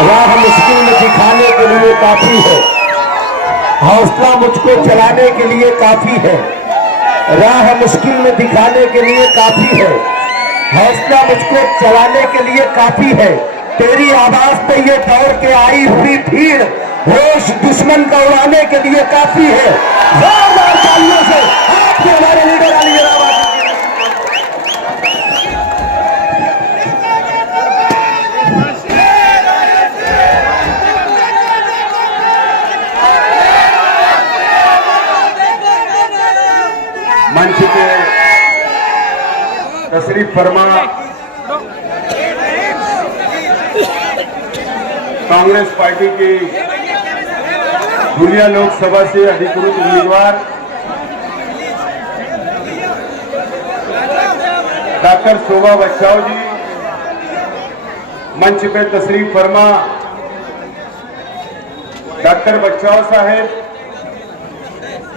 राह मुश्किल में दिखाने के लिए काफी है, हौसला मुझको चलाने के लिए काफी है। राह मुश्किल में दिखाने के लिए काफी है, हौसला मुझको चलाने के लिए काफी है। तेरी आवाज पे ये दौड़ के आई हुई भीड़ होश दुश्मन का उड़ाने के लिए काफी है। जोरदार तालियों से आपके हमारे लीडर अली जनाब मंच के तशरीफ फरमा कांग्रेस पार्टी की धुलिया लोकसभा से अधिकृत उम्मीदवार डॉक्टर शोभा बच्चाओ जी, मंच पे तशरीफ फरमा डॉक्टर बच्चाओ साहेब,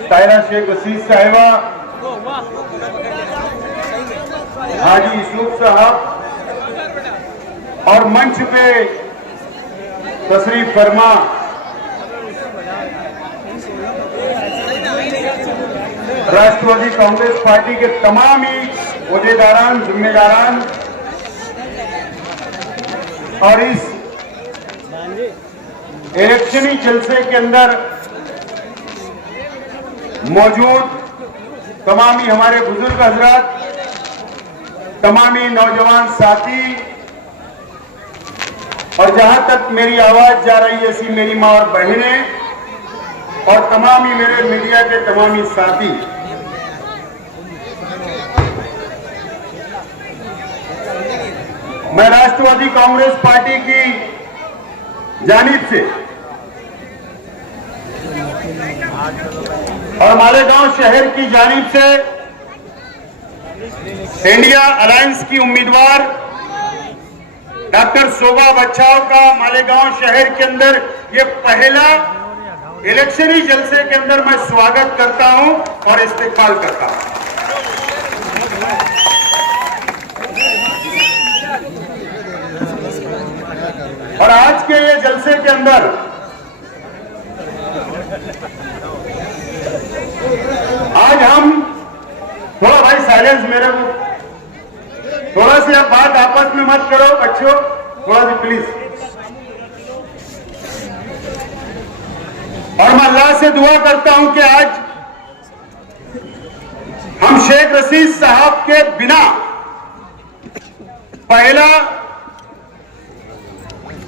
तायरा शेख रशीद साहिबा, हाजी यूसुफ साहब और मंच पे तशरीफ फरमा राष्ट्रवादी कांग्रेस पार्टी के तमाम ही ओहदेदारान, जिम्मेदारान और इस इलेक्शनी जलसे के अंदर मौजूद तमामी हमारे बुजुर्ग हजरात, तमामी नौजवान साथी और जहां तक मेरी आवाज जा रही है ऐसी मेरी मां और बहनें और तमामी मेरे मीडिया के तमामी साथी, मैं राष्ट्रवादी कांग्रेस पार्टी की जानिब से और मालेगांव शहर की जानिब से इंडिया अलायंस की उम्मीदवार डॉक्टर शोभा बच्चाओ का मालेगांव शहर के अंदर ये पहला इलेक्शनी जलसे के अंदर मैं स्वागत करता हूं और इस्तेकबाल करता हूं। और आज के ये जलसे के अंदर आज हम थोड़ा, भाई साइलेंस, मेरे को थोड़ा सी आप बात आपस में मत करो बच्चों, थोड़ा सी प्लीज। और मैं अल्लाह से दुआ करता हूं कि आज हम शेख रशीद साहब के बिना पहला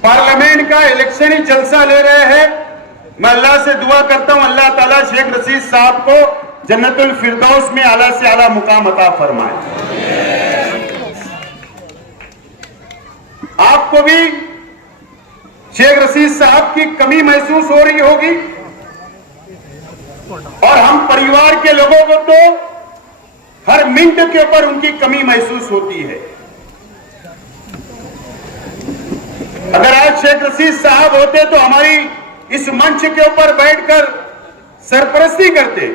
पार्लियामेंट का इलेक्शनी जलसा ले रहे हैं। मैं अल्लाह से दुआ करता हूं अल्लाह ताला शेख रशीद साहब को जन्नतुल फिरदौस में आला से आला मुकाम अता फरमाए। आपको भी शेख रशीद साहब की कमी महसूस हो रही होगी और हम परिवार के लोगों को तो हर मिनट के ऊपर उनकी कमी महसूस होती है। अगर आज शेख रशीद साहब होते तो हमारी इस मंच के ऊपर बैठकर सरपरस्ती करते,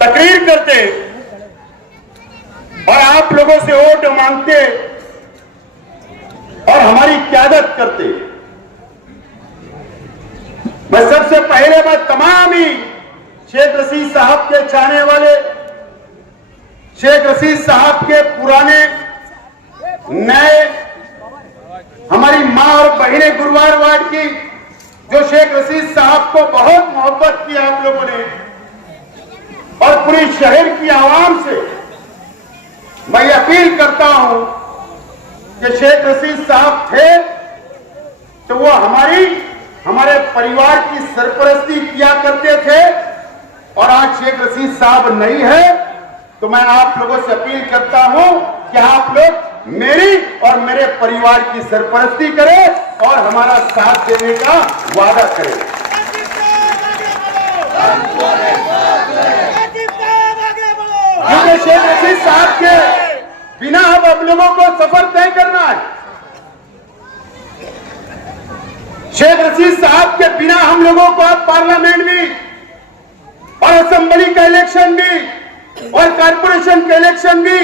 तकरीर करते और आप लोगों से वोट मांगते और हमारी क़यादत करते। मैं सबसे पहले बात तमाम ही शेख रशीद साहब के चाहने वाले, शेख रशीद साहब के पुराने नए, हमारी मां और बहनें गुरुवार वार्ड की जो शेख रशीद साहब को बहुत मोहब्बत की आप लोगों ने, और पूरी शहर की आवाम से मैं अपील करता हूं कि शेख रशीद साहब थे तो वो हमारे परिवार की सरपरस्ती किया करते थे और आज शेख रशीद साहब नहीं है तो मैं आप लोगों से अपील करता हूं कि आप लोग मेरी और मेरे परिवार की सरपरस्ती करें और हमारा साथ देने का वादा करें। क्योंकि शेख रशीद साहब के बिना अब आप लोगों को सफर तय करना है। शेख रशीद साहब के बिना हम लोगों को अब पार्लियामेंट भी और असेंबली का इलेक्शन भी और कारपोरेशन का इलेक्शन भी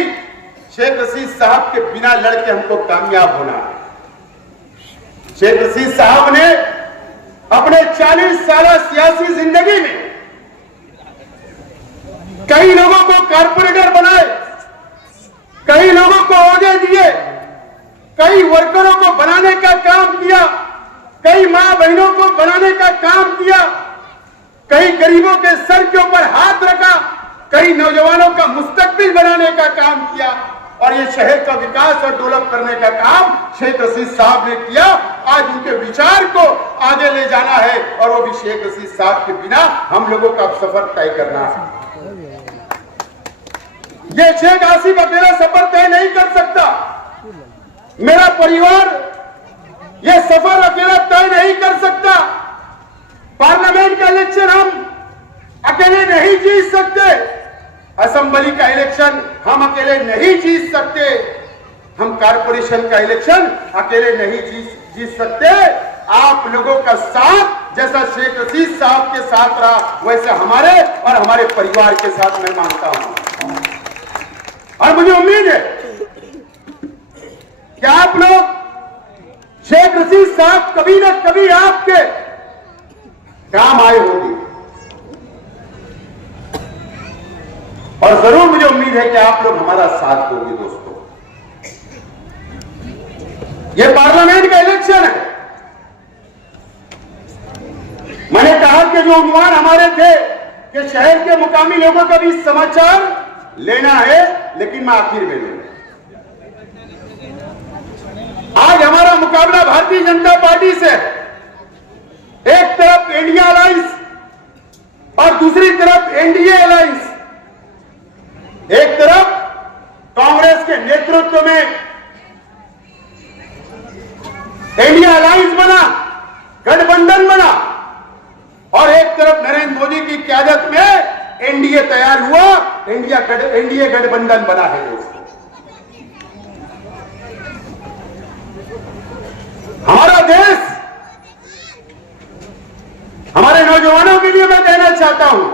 शेख रशीद साहब के बिना लड़के हमको कामयाब होना है। शेख रशीद साहब ने अपने 40 साल सियासी जिंदगी में कई लोगों को कारपोरेटर बनाए, कई लोगों को ओहदे दिए, कई वर्करों को बनाने का काम किया, कई मां बहनों को बनाने का काम किया, कई गरीबों के सर के ऊपर हाथ रखा, कई नौजवानों का मुस्तकबिल बनाने का काम किया और ये शहर का विकास और डेवलप करने का काम शेख रशीद साहब ने किया। आज उनके विचार को आगे ले जाना है और वो भी शेख रशीद साहब के बिना हम लोगों का सफर तय करना है। ये शेख आसिफ अकेला सफर तय नहीं कर सकता, मेरा परिवार ये सफर अकेला तय नहीं कर सकता। पार्लियामेंट का इलेक्शन हम अकेले नहीं जीत सकते, असेंबली का इलेक्शन हम अकेले नहीं जीत सकते, हम कारपोरेशन का इलेक्शन अकेले नहीं जीत सकते। आप लोगों का साथ जैसा शेख रशीद साहब के साथ रहा वैसे हमारे और हमारे परिवार के साथ मैं मानता हूं और मुझे उम्मीद है कि आप लोग शेख रशीद साहब कभी न कभी आपके काम आए होंगे और जरूर मुझे उम्मीद है कि आप लोग हमारा साथ दोगे। दोस्तों, ये पार्लियामेंट का इलेक्शन है। मैंने कहा कि जो उम्मीदवार हमारे थे कि शहर के मुकामी लोगों का भी समाचार लेना है, लेकिन मैं आखिर में लूंगा। आज हमारा मुकाबला भारतीय जनता पार्टी से, एक तरफ इंडिया अलायंस और दूसरी तरफ एनडीए अलायंस। एक तरफ कांग्रेस के नेतृत्व में इंडिया अलायंस बना, गठबंधन बना और एक तरफ नरेंद्र मोदी की क़यादत में एनडीए तैयार हुआ, एनडीए गठबंधन बना है। हमारा देश, हमारे नौजवानों के लिए मैं कहना चाहता हूं,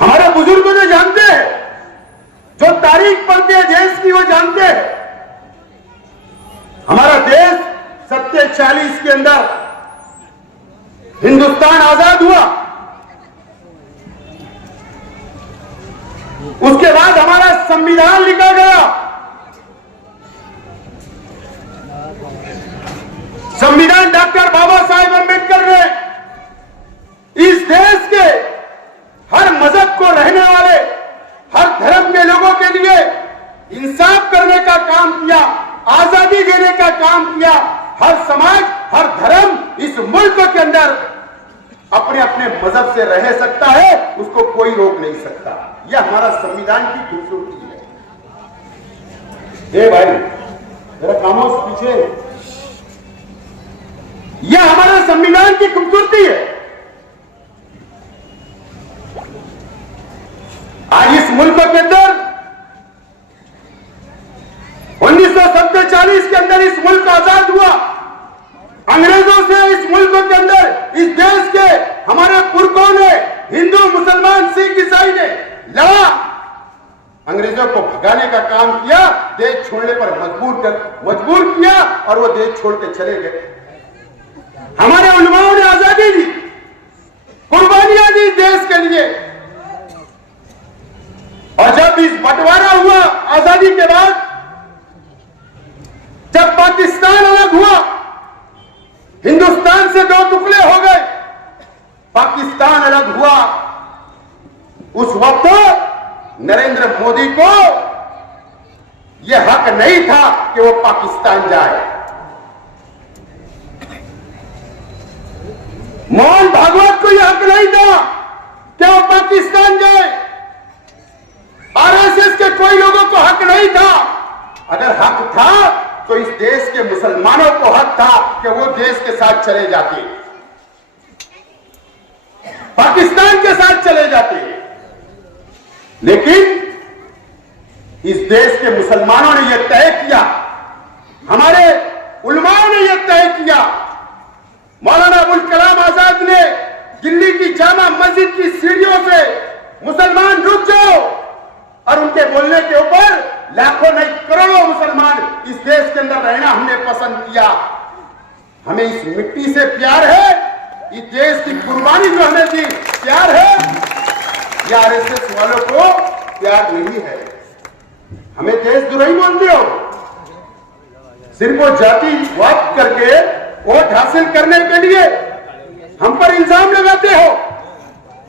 हमारे बुजुर्ग तो जानते हैं, जो तारीख पढ़ते हैं देश की वो जानते हैं। हमारा देश 47 के अंदर हिंदुस्तान आजाद हुआ, उसके बाद हमारा संविधान लिखा गया। संविधान डॉक्टर बाबा साहेब अम्बेडकर ने इस देश के हर मजहब को रहने वाले, हर धर्म के लोगों के लिए इंसाफ करने का काम किया, आजादी देने का काम किया। हर समाज, हर धर्म इस मुल्क के अंदर अपने अपने मजहब से रह सकता है, उसको कोई रोक नहीं सकता। यह हमारा संविधान की खूबसूरती है। ए भाई मेरा खामोश पीछे, यह हमारे संविधान की खूबसूरती है। आज इस मुल्क के अंदर 1947 के अंदर इस मुल्क आजाद हुआ। अंग्रेजों से इस मुल्क के अंदर, इस देश के हमारे पुरखों ने, हिंदू, मुसलमान, सिख, ईसाई ने लड़ा, अंग्रेजों को भगाने का काम किया, देश छोड़ने पर मजबूर किया और वो देश छोड़ के चले गए। हमारे उलमाओं ने आजादी दी, कुर्बानियां दी देश के लिए। और जब इस बंटवारा हुआ आजादी के बाद, जब पाकिस्तान अलग हुआ, हिंदुस्तान से दो टुकड़े हो गए, पाकिस्तान अलग हुआ, उस वक्त नरेंद्र मोदी को यह हक नहीं था कि वो पाकिस्तान जाए। मोहन भागवत को यह हक नहीं था कि वो पाकिस्तान जाए। आरएसएस के कोई लोगों को हक नहीं था। अगर हक था तो इस देश के मुसलमानों को हक था कि वो देश के साथ चले जाते, पाकिस्तान के साथ चले जाते। लेकिन इस देश के मुसलमानों ने यह तय किया, हमारे उलमाओं ने यह तय किया, मौलाना अबुल कलाम आजाद ने दिल्ली की जामा मस्जिद की सीढ़ियों से मुसलमान रुक जाओ और उनके बोलने के ऊपर लाखों नहीं करोड़ों मुसलमान इस देश के अंदर रहना हमने पसंद किया। हमें इस मिट्टी से प्यार है, इस देश की कुर्बानी जो हमें दी प्यार है, या आरएसएस वालों को प्यार नहीं है। हमें देशद्रोही बोलते हो, सिर्फ वो जातिवाद करके वोट हासिल करने के लिए हम पर इल्जाम लगाते हो।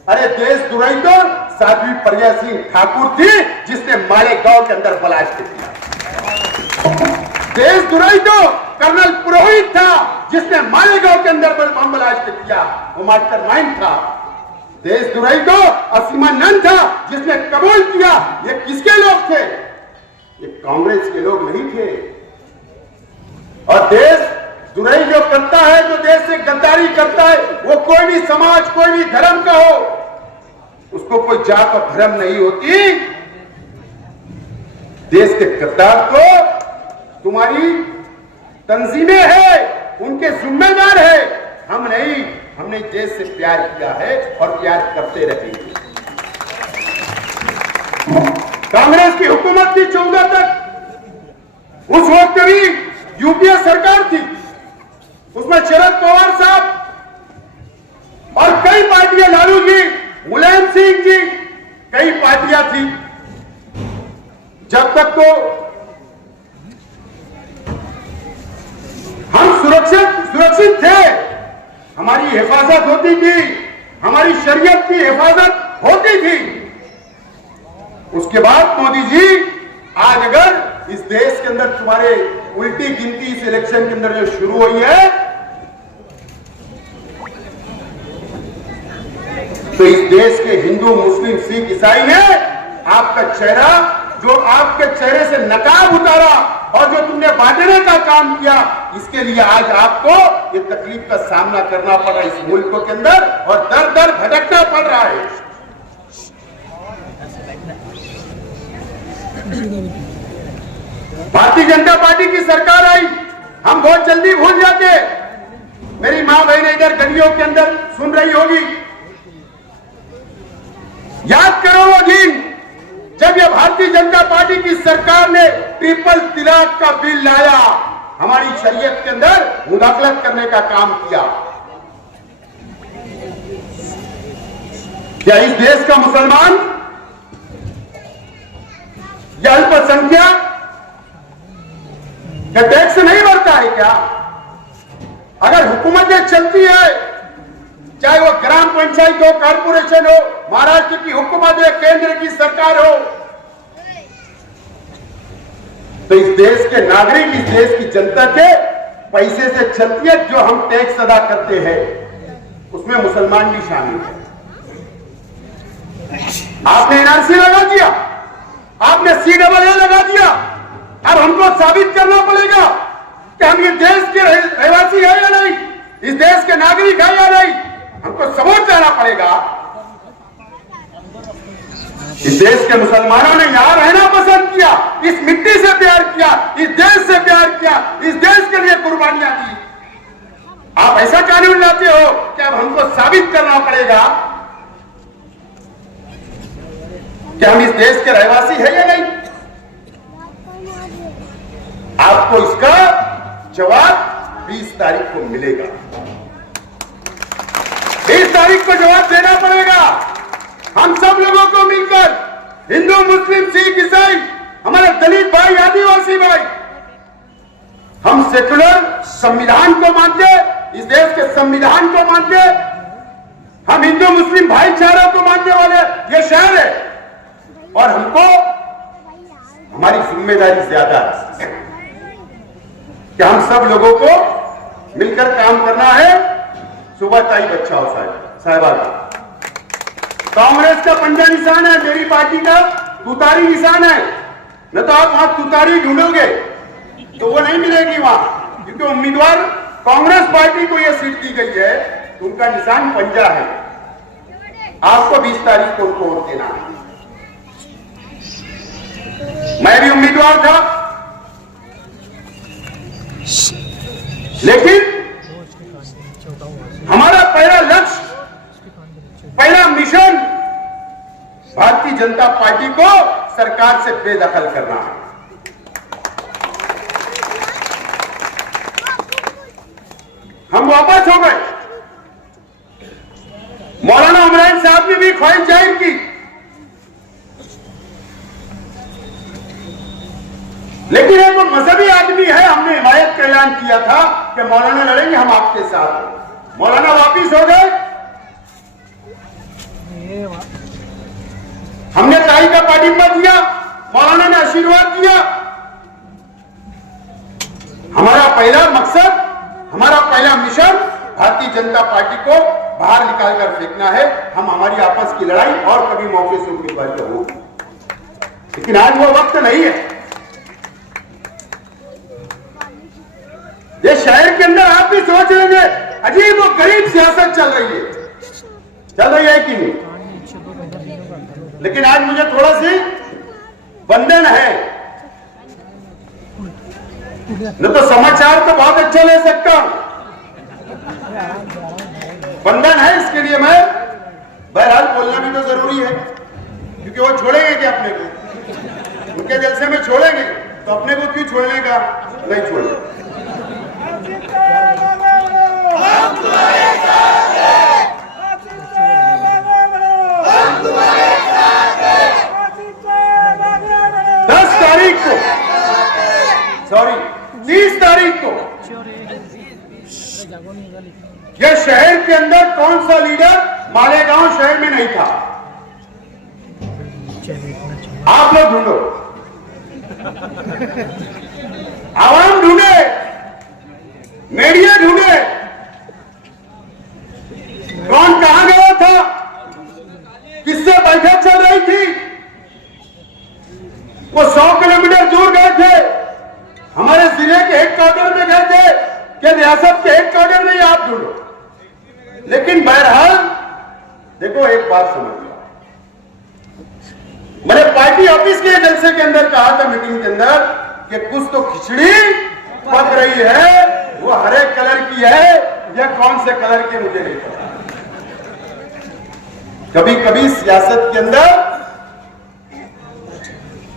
अरे देशद्रोही तो साध्वी प्रज्ञा सिंह ठाकुर थी जिसने मालेगांव के अंदर ब्लास्ट किया। देशद्रोही तो कर्नल पुरोहित था जिसने मालेगांव के अंदर बम ब्लास्ट किया, वो मास्टरमाइंड था। देशद्रोही तो असीमानंद था जिसने कबूल किया। ये किसके लोग थे? ये कांग्रेस के लोग नहीं थे। और देशद्रोही जो करता है, जो देश से गद्दारी करता है, वो कोई भी समाज, कोई भी धर्म का हो, उसको कोई जात और धर्म नहीं होती। देश के गद्दार तो तुम्हारी तंजीमें हैं, उनके जिम्मेदार है, हम नहीं। हमने देश से प्यार किया है और प्यार करते रहेंगे। कांग्रेस की हुकूमत थी 14 तक, उस वक्त भी यूपीए सरकार थी, उसमें शरद पवार साहब और कई पार्टियां, लालू जी, मुलायम सिंह जी, कई पार्टियां थी। जब तक तो हम सुरक्षित थे, हमारी हिफाजत होती थी, हमारी शरीयत की हिफाजत होती थी। उसके बाद मोदी जी, आज अगर इस देश के अंदर तुम्हारे उल्टी गिनती इस इलेक्शन के अंदर जो शुरू हुई है, तो इस देश के हिंदू, मुस्लिम, सिख, ईसाई ने आपका चेहरा, जो आपके चेहरे से नकाब उतारा और जो तुमने बांटने का काम किया, इसके लिए आज आपको ये तकलीफ का सामना करना पड़ रहा है इस मुल्क के अंदर, और दर दर भटकना पड़ रहा है। भारतीय जनता पार्टी की सरकार आई, हम बहुत जल्दी भूल जाते। मेरी मां बहन इधर गलियों के अंदर सुन रही होगी, याद करो वो दिन जब ये भारतीय जनता पार्टी की सरकार ने ट्रिपल तलाक का बिल लाया, हमारी शरीयत के अंदर मुदाखलत करने का काम किया। क्या इस देश का मुसलमान या अल्पसंख्यक क्या टैक्स नहीं भरता है क्या? अगर हुकूमतें चलती है, चाहे वो ग्राम पंचायत हो, कारपोरेशन हो, महाराष्ट्र की हुकूमत है, केंद्र की सरकार हो, तो इस देश के नागरिक, इस देश की जनता के पैसे से चलती है। जो हम टैक्स अदा करते हैं उसमें मुसलमान भी शामिल है। आपने एनआरसी लगा दिया, आपने CAA लगा दिया। अब हमको साबित करना पड़ेगा कि हम ये देश के रहवासी है या नहीं, इस देश के नागरिक है या नहीं, हमको सबूत देना पड़ेगा। इस देश के मुसलमानों ने यहां रहना पसंद किया, इस मिट्टी से प्यार किया, इस देश से प्यार किया, इस देश के लिए कुर्बानियां दी। आप ऐसा कानून लाते हो कि अब हमको साबित करना पड़ेगा कि हम इस देश के रहवासी है या नहीं। आपको इसका जवाब 20 तारीख को मिलेगा। 20 तारीख को जवाब देना पड़ेगा। हम सब लोगों को मिलकर, हिंदू, मुस्लिम, सिख, ईसाई, हमारे दलित भाई, आदिवासी भाई, हम सेकुलर संविधान को मानते, इस देश के संविधान को मानते, हम हिंदू मुस्लिम भाईचारा को मानने वाले ये शहर है, और हमको हमारी जिम्मेदारी ज्यादा है कि हम सब लोगों को मिलकर काम करना है। सुबह ताई बच्चा हो साहिबा, कांग्रेस का पंजा निशान है, मेरी पार्टी का तुतारी निशान है। न तो आप वहां तुतारी ढूंढोगे तो वो नहीं मिलेगी वहां, क्योंकि उम्मीदवार कांग्रेस पार्टी को यह सीट दी गई है, तो उनका निशान पंजा है। आपको 20 तारीख को उनको वोट देना है। मैं भी उम्मीदवार था, लेकिन हमारा पहला लक्ष्य, पहला मिशन भारतीय जनता पार्टी को सरकार से बेदखल करना है। हम वापस हो गए। मौलाना इमरान साहब ने भी ख्वाहिश जाहिर की, लेकिन एक मजहबी आदमी है, हमने हिमायत का ऐलान किया था कि मौलाना लड़ेंगे, हम आपके साथ हैं। मौलाना वापिस हो गए, हमने ताई का पाठिंबा दिया, मौलाना ने आशीर्वाद दिया। हमारा पहला मकसद, हमारा पहला मिशन भारतीय जनता पार्टी को बाहर निकालकर फेंकना है। हम हमारी आपस की लड़ाई और कभी मौके से उम्मीदवार होगी, लेकिन आज वो वक्त नहीं है। ये शहर के अंदर आप भी सोच लेंगे अजीब वो गरीब सियासत चल रही है कि नहीं? लेकिन आज मुझे थोड़ा सी बंधन है, न तो समाचार तो बहुत अच्छा ले सकता हूं, बंधन है, इसके लिए मैं बहरहाल बोलना भी तो जरूरी है, क्योंकि वो छोड़ेंगे क्या अपने को? उनके जलसे में छोड़ेंगे तो अपने को क्यों छोड़ने का? नहीं छोड़ेंगे। सॉरी 30 तारीख को यह शहर के अंदर कौन सा लीडर मालेगांव शहर में नहीं था? आप लोग ढूंढो, आवाम ढूंढे, मीडिया ढूंढे, कौन कहां गया था, किससे बैठक चल रही थी? वो 100 किलोमीटर दूर गए थे, हमारे जिले के हेडक्वार्टर में गए थे कि रियासत के हेडक्वार्टर में आप ढूंढो। लेकिन बहरहाल देखो, एक बात समझ लो, मैंने पार्टी ऑफिस के जलसे के अंदर कहा था, मीटिंग के अंदर, कि कुछ तो खिचड़ी पक रही है, वो हरे कलर की है या कौन से कलर की मुझे नहीं पता। कभी कभी सियासत के अंदर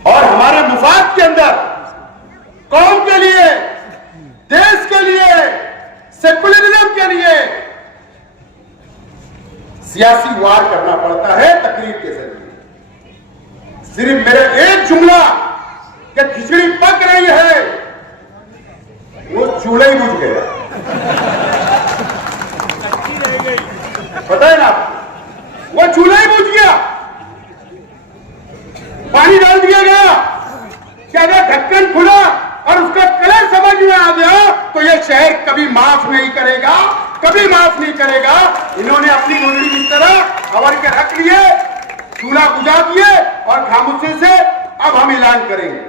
और हमारे मुफाद के अंदर कौम के लिए, देश के लिए, सेकुलरिज्म के लिए सियासी वार करना पड़ता है तकरीर के जरिए। सिर्फ मेरे एक जुमला कि खिचड़ी पक रही है, वो चूल्हा ही बुझ गया, पता है ना आपको? वो चूल्हा ही बुझ गया, पानी डाल दिया गया कि अगर ढक्कन खुला और उसका कलर समझ में आ गया तो यह शहर कभी माफ नहीं करेगा, कभी माफ नहीं करेगा। इन्होंने अपनी मुंडी की तरह अवर के रख लिए, चूल्हा बुझा दिए और खामोशी से अब हम ऐलान करेंगे।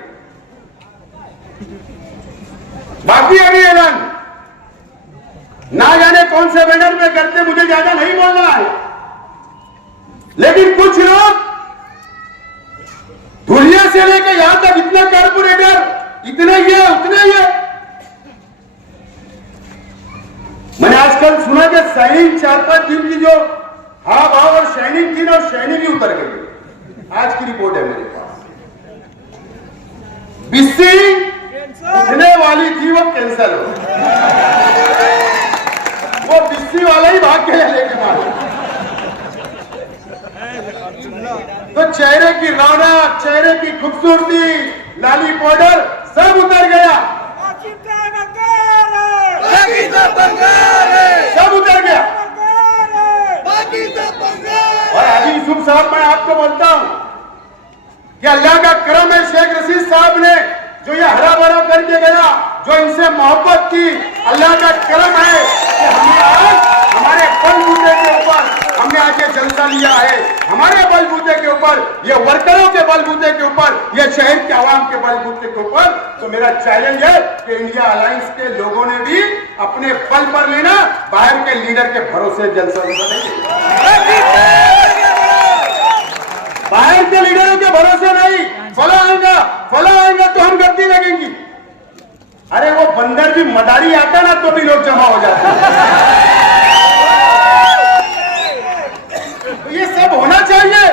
बाकी अभी ऐलान ना जाने कौन से बैनर पे करते, मुझे ज्यादा नहीं बोलना है, लेकिन कुछ लोग धुलिया से लेकर यहां तक इतना कारपोरेटर, इतने ये उतने ये। मैंने आजकल सुना कि शाइनिंग 4-5 दिन की जो हाव भाव और शाइनिंग थी ना, शाइनिंग ही उतर गई। आज की रिपोर्ट है मेरे पास, बिस्सी उठने वाली थी, वो कैंसिल हो, वो बिस्सी वाला ही भाग के लेके मारा। तो चेहरे की रौनक, चेहरे की खूबसूरती, लाली पाउडर सब उतर गया, सब उतर गया। और हाजी यूसुफ साहब, मैं आपको बोलता हूं कि अल्लाह का करम है, शेख रशीद साहब ने जो ये हरा भरा करके गया, जो इनसे मोहब्बत की, अल्लाह का करम है कि हमने आज हमारे बलबूते के ऊपर हमने आज ये जलसा लिया है, हमारे बलबूते के ऊपर, ये वर्करों के बलबूते के ऊपर, ये शहर के आवाम के बलबूते के ऊपर। तो मेरा चैलेंज है कि इंडिया अलायंस के लोगों ने भी अपने बल पर लेना, बाहर के लीडर के भरोसे जलसा नहीं, बाहर के लीडरों के भरोसे नहीं। फला आएगा तो हम गद्दी लगेंगी। अरे वो बंदर भी मदारी आता ना तो भी लोग जमा हो जाते हैं। तो ये सब होना चाहिए,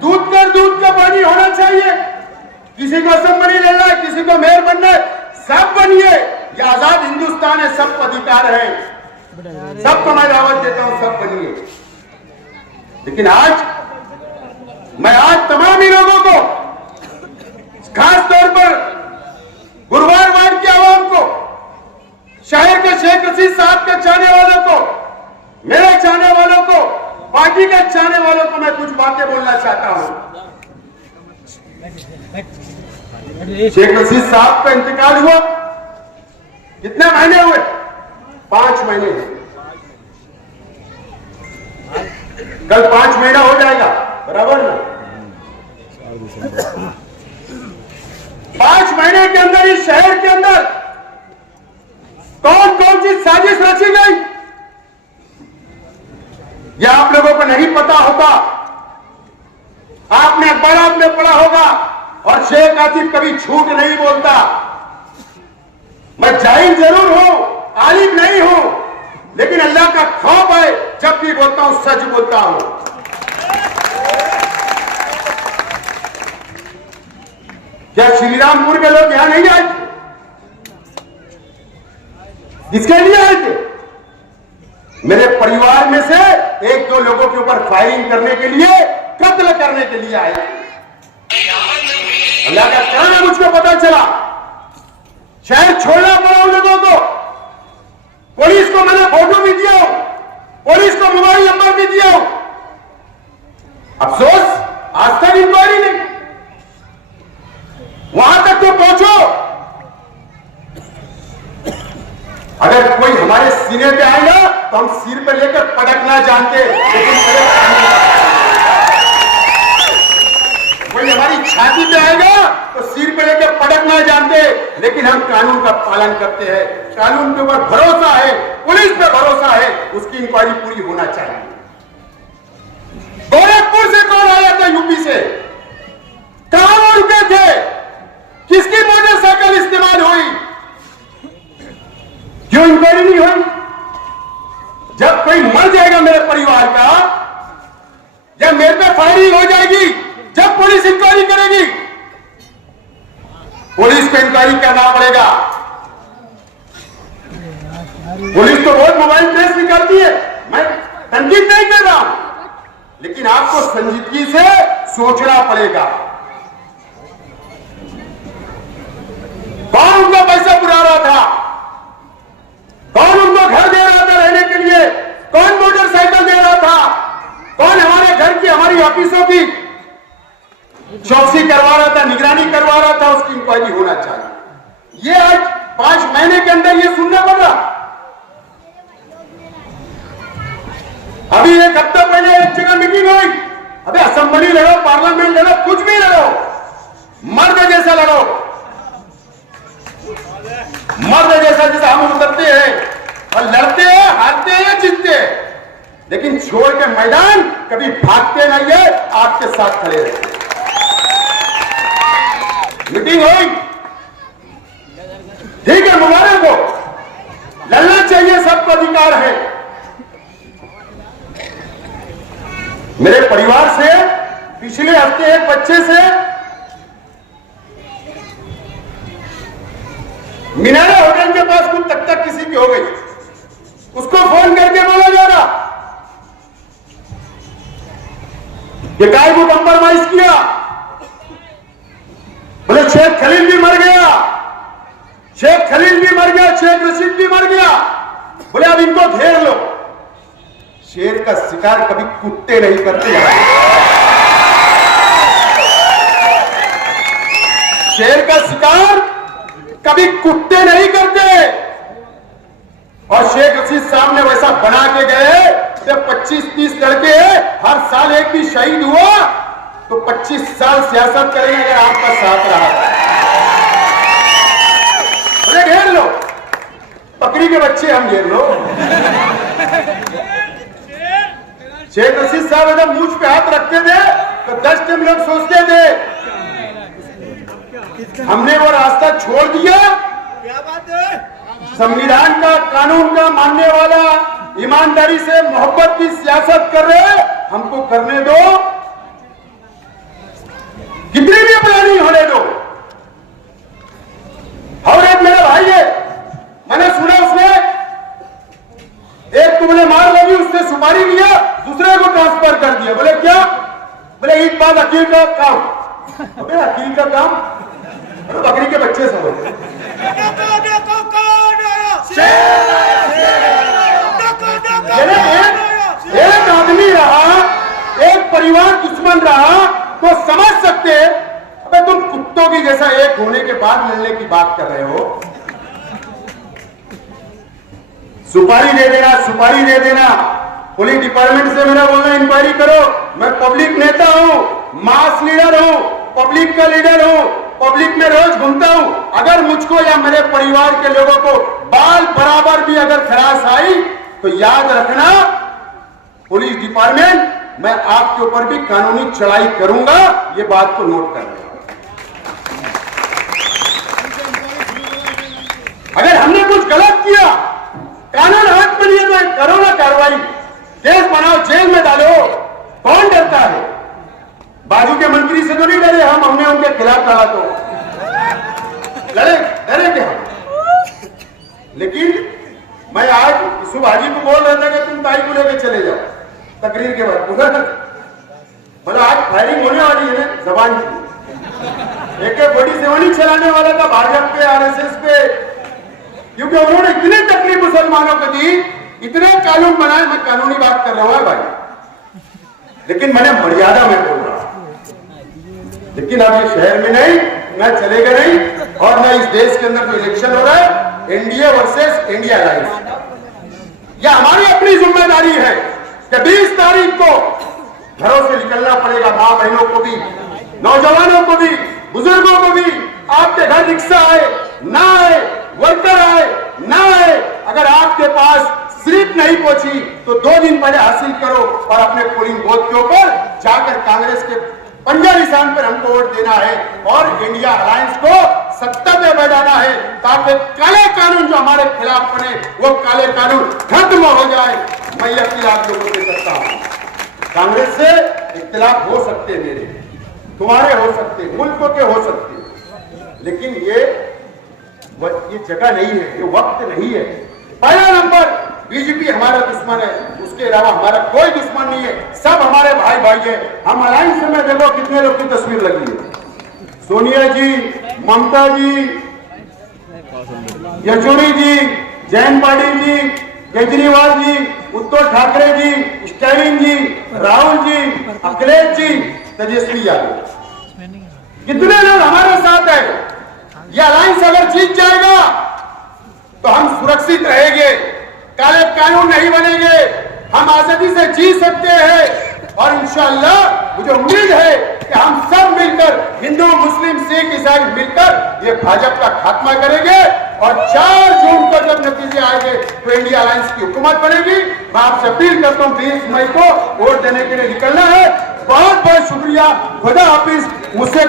दूध का पानी होना चाहिए। किसी को असेंबली लेना है, किसी को मेयर बनना है, सब बनिए। ये आजाद हिंदुस्तान है, सबको अधिकार है। सबको मैं दावत देता हूं, सब बनिए। लेकिन आज तमाम ही लोगों को, खास तौर पर गुरुवार वार्ड की आवाम को, शहर के शेख रशीद साहब के चाहने वालों को, मेरे चाहने वालों को, पार्टी के चाहने वालों को मैं कुछ बातें बोलना चाहता हूं। शेख रशीद साहब का इंतकाल हुआ, कितने महीने हुए? 5 महीने। कल 5 महीना हो जाएगा, बराबर ना? 5 महीने के अंदर इस शहर के अंदर कौन कौन सी साजिश रची गई, यह आप लोगों को नहीं पता होगा। आपने अखबार में पढ़ा होगा। और शेख आसिफ कभी झूठ नहीं बोलता। मैं जाहिल जरूर हूं, आलिम नहीं हूं, लेकिन अल्लाह का खौफ है, जब भी बोलता हूं सच बोलता हूं। क्या श्रीरामपुर के लोग यहां नहीं आए थे? किसके लिए आए थे? मेरे परिवार में से 1-2 लोगों के ऊपर फायरिंग करने के लिए, कत्ल करने के लिए आए। अल्लाह का करम है, मुझको पता चला। शहर छोड़ना पड़ा उन लोगों को। पुलिस को मैंने फोटो भी दिया हूं, पुलिस को मोबाइल नंबर भी दिया हूं। अफसोस आज तक इंक्वायरी नहीं। वहां तक तो पहुंचो। अगर कोई हमारे सीने पे आएगा तो हम सिर पे लेकर पटकना जानते, लेकिन कोई हमारी छाती पे आएगा तो सिर पे लेकर पटकना जानते, लेकिन हम कानून का पालन करते हैं। कानून के ऊपर भरोसा है, पुलिस पे भरोसा है, उसकी इंक्वायरी पूरी होना चाहिए। गोरखपुर से कौन आया था? यूपी से। कहां वो रुके थे? किसकी मोटरसाइकिल इस्तेमाल हुई? क्यों इंक्वायरी नहीं हुई? जब कोई मर जाएगा मेरे परिवार का, या मेरे पे फायरिंग हो जाएगी, जब पुलिस इंक्वायरी करेगी, पुलिस को इंक्वायरी करना पड़ेगा। पुलिस तो बहुत मोबाइल ट्रेस निकालती है, मैं तनकीद नहीं कर रहा हूं, लेकिन आपको संजीदगी से सोचना पड़ेगा। कौन उनको पैसा बुला रहा था? कौन उनको घर दे रहा था रहने के लिए? कौन मोटरसाइकिल दे रहा था? कौन हमारे घर की, हमारी ऑफिसों की चौकसी करवा रहा था, निगरानी करवा रहा था? उसकी इंक्वायरी होना चाहिए। ये आज 5 महीने के अंदर ये सुनना पड़ रहा। अभी 1 हफ्ता पहले एक जगह मीटिंग हुई। अबे असेंबली लड़ो, पार्लियामेंट लड़ो, कुछ भी लड़ो, मर्द जैसा लड़ो। मर्द जैसा जैसा हम उतरते हैं और लड़ते हैं, हारते हैं, जीतते हैं, लेकिन छोड़ के मैदान कभी भागते नहीं है, आपके साथ खड़े रहते। मीटिंग हुई, ठीक है, मुबारक हो, लड़ना चाहिए, सबको अधिकार है। मेरे परिवार से पिछले हफ्ते एक बच्चे से मीनारा होटल के पास कुछ तक किसी की हो गई, उसको फोन करके बोला जा रहा ये काय को कंप्रोमाइज किया। बोले शेख खलील भी मर गया, शेख खलील भी मर गया, शेख रशीद भी मर गया। बोले अब इनको घेर लो। शेर का शिकार कभी कुत्ते नहीं करते। शेर का शिकार कभी कुत्ते नहीं करते। और शेख रशीद साहब ने वैसा बना के गए कि 25-30 लड़के हर साल एक भी शहीद हुआ तो 25 साल सियासत करेंगे अगर आपका साथ रहा। अरे घेर लो, बकरी के बच्चे हम घेर लो। शेख रशीद साहब जब मूंछ पे हाथ रखते थे तो 10 टाइम लोग सोचते थे हमने वो रास्ता छोड़ दिया। क्या बात है? संविधान का, कानून का मानने वाला, ईमानदारी से मोहब्बत की सियासत कर रहे, हमको करने दो, कितनी भी प्लानिंग होने दो। और एक मेरा भाई है, मैंने सुना उसने दिया। बोले क्या? बोले ईद बाद अकील का काम। अबे अकील का काम? अरे बकरी के बच्चे सब होते। एक आदमी रहा, एक परिवार दुश्मन रहा तो समझ सकते। अबे तुम कुत्तों की जैसा एक होने के बाद मिलने की बात कर रहे हो। सुपारी दे देना, सुपारी दे देना। पुलिस डिपार्टमेंट से मेरा बोलना इंक्वायरी करो। मैं पब्लिक नेता हूं, मास लीडर हूं, पब्लिक का लीडर हूं, पब्लिक में रोज घूमता हूं। अगर मुझको या मेरे परिवार के लोगों को बाल बराबर भी अगर खराश आई तो याद रखना पुलिस डिपार्टमेंट, मैं आपके ऊपर भी कानूनी चढ़ाई करूंगा। ये बात को नोट कर लेना। अगर हमने कुछ गलत किया, कानून हाथ में लिए तो करो ना कार्रवाई, केस बनाओ, जेल में डालो। कौन डरता है? बाजू के मंत्री से तो नहीं डरे हम, हमने उनके खिलाफ लड़ा तो डरे क्या? लेकिन मैं आज सुभाजी को बोल रहा था कि तुम ताई को लेकर चले जाओ तकरीर के बाद। बोला आज फायरिंग होने वाली है ना जबान की। AK-47 चलाने वाला था भाजपा पे, RSS पे, क्योंकि उन्होंने इतने तकलीफ मुसलमानों को दी, इतने कानून बनाए। मैं कानूनी बात कर रहा हूं भाई, लेकिन मैंने मर्यादा में बोल रहा। लेकिन अब ये शहर में नहीं, न चलेगा नहीं, और न इस देश के अंदर जो इलेक्शन हो रहा है एनडीए वर्सेस इंडिया अलायंस, यह हमारी अपनी जिम्मेदारी है कि 20 तारीख को घरों से निकलना पड़ेगा। मां बहनों को भी, नौजवानों को भी, बुजुर्गों को भी। आपके घर रिक्शा आए ना आए, वर्कर आए ना आए, अगर आपके पास स्लिप नहीं पहुंची तो 2 दिन पहले हासिल करो और अपने पोलिंग बूथ के ऊपर जाकर कांग्रेस के पंजा निशान पर हमको वोट देना है और इंडिया अलायंस को सत्ता पे बैठाना है, ताकि काले कानून जो हमारे खिलाफ बने वो काले कानून खत्म हो जाए। मैं ये अपील आप लोगों से करता हूं। कांग्रेस से इख्तिलाफ हो सकते, मेरे तुम्हारे हो सकते, मुल्क के हो सकते, लेकिन ये जगह नहीं है, ये वक्त नहीं है। पहला नंबर, बीजेपी हमारा दुश्मन है, उसके अलावा हमारा कोई दुश्मन नहीं है, सब हमारे भाई भाई है। हम अलायंस में देखो कितने लोग की तस्वीर लगी है, सोनिया जी, ममता जी, येचुरी जी, जयंत पाटिल जी, केजरीवाल जी, उद्धव ठाकरे जी, स्टैलिन जी, राहुल जी, अखिलेश जी, तेजस्वी यादव, कितने लोग हमारे साथ है। ये अलायंस अगर जीत जाएगा तो हम सुरक्षित रहेंगे, काले कानून नहीं बनेंगे, हम आजादी से जी सकते हैं। और इंशाअल्लाह मुझे उम्मीद है कि हम सब मिलकर, हिंदू मुस्लिम सिख ईसाई मिलकर ये भाजपा का खात्मा करेंगे और 4 जून को जब नतीजे आएंगे तो इंडिया अलायंस की हुकूमत बनेगी। मैं आपसे अपील करता हूं 20 मई को वोट देने के लिए निकलना है। बहुत बहुत शुक्रिया, खुदा हाफिज। मुझसे